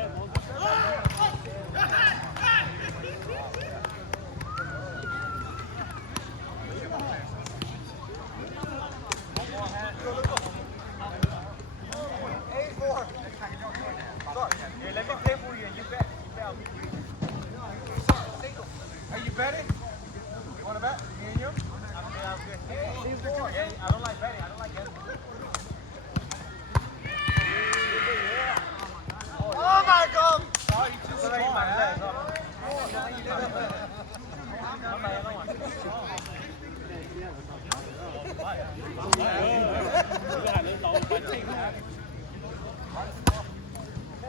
Let me pay for you and you bet. Are you betting? You want to bet? Me and you? I'm good. Yeah, I don't like betting. I don't like betting. Oh my God! Oh, you too strong. My leg.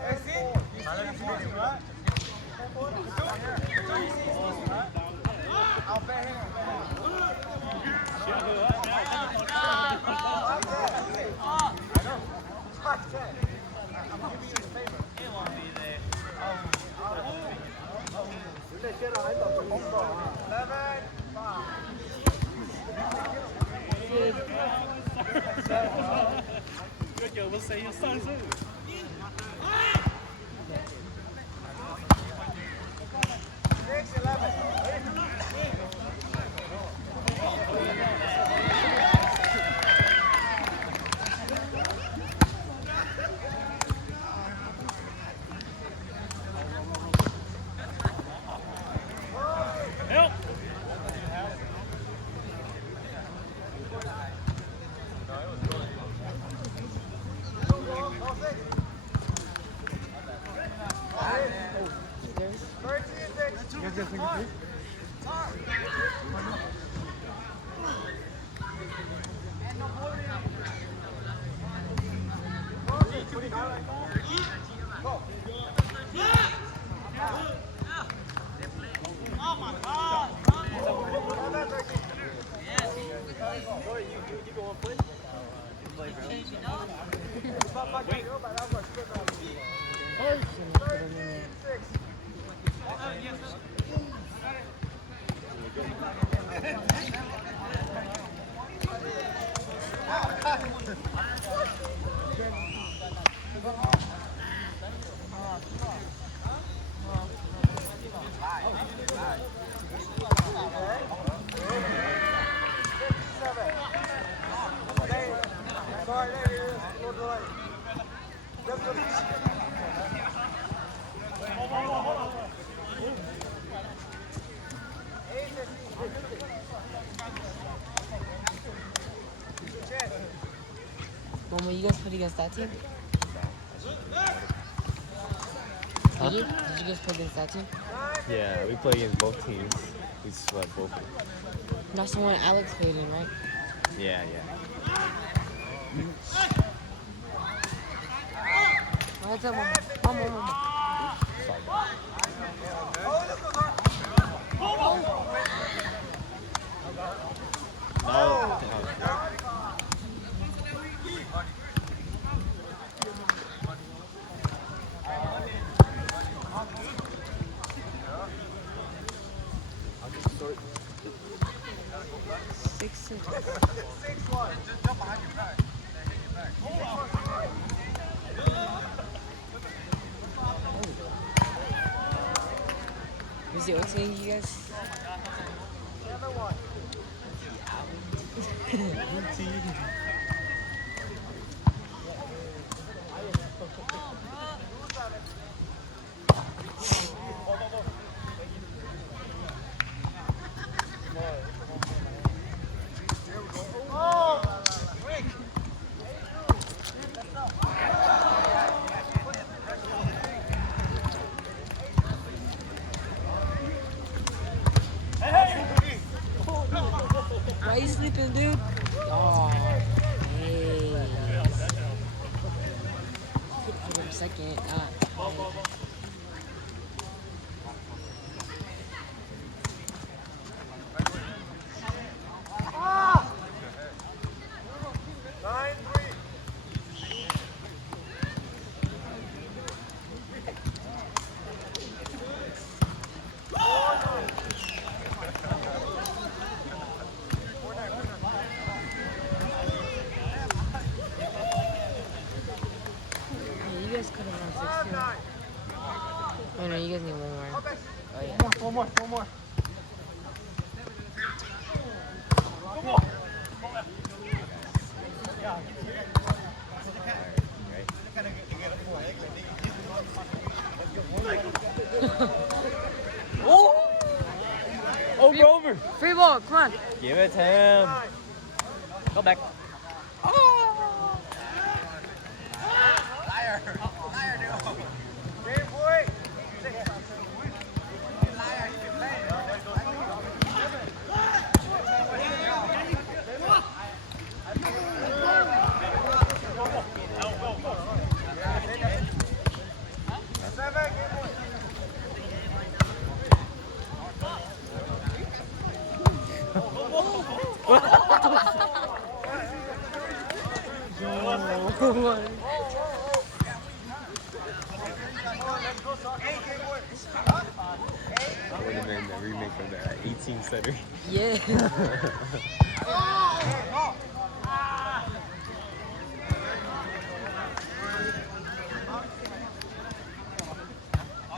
Hey, see? I'll bet him. Yo, what's say your son's in? Help! Mama, you guys played against that team? Huh? Did you guys play against that team? Yeah, we play against both teams. We swept both. That's the one Alex played in, right? Yeah, yeah. What's up, Mama? Is it OTing you guys? Why you sleeping, dude? Oh, hey. Put him second. You guys could have won 16. Oh no, you guys need one more. Oh yeah. One more. Over, over. Free ball, come on. Give it to him. Go back. Game boy. That would have been the remake of the 18 setter. Yeah.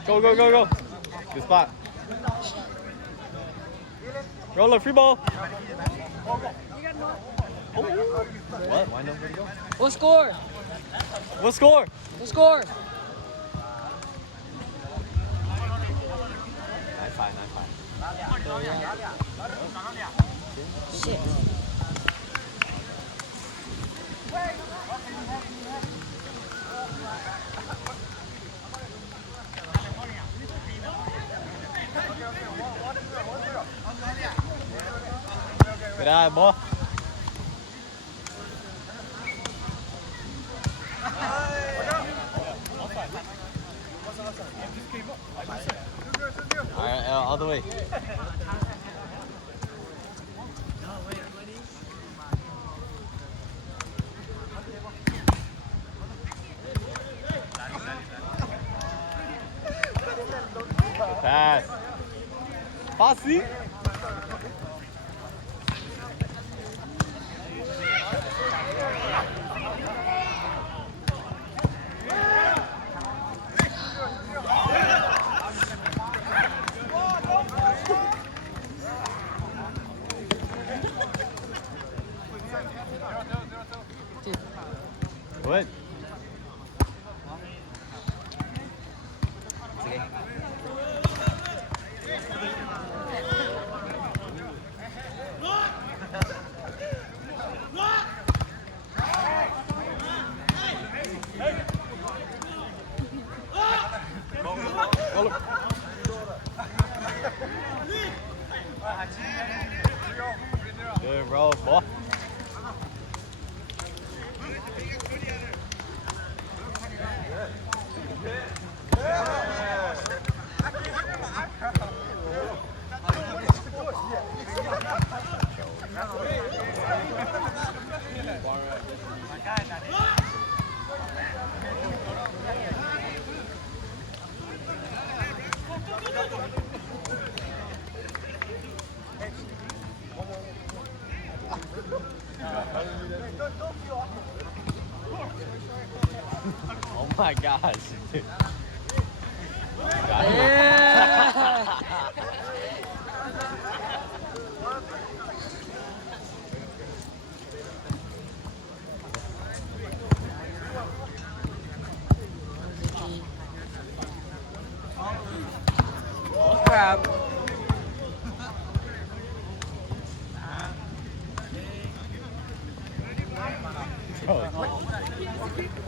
Go, go, go, go. Good spot. Roller, free ball. Oh. What? Why nobody go? What score? What score? What score? 9-5. Shit. Good eye, boy. All right, all the way. Pass. Posse. What? It's okay. Good, bro, boy. Oh my gosh, dude. Got him. Yeah. Crap.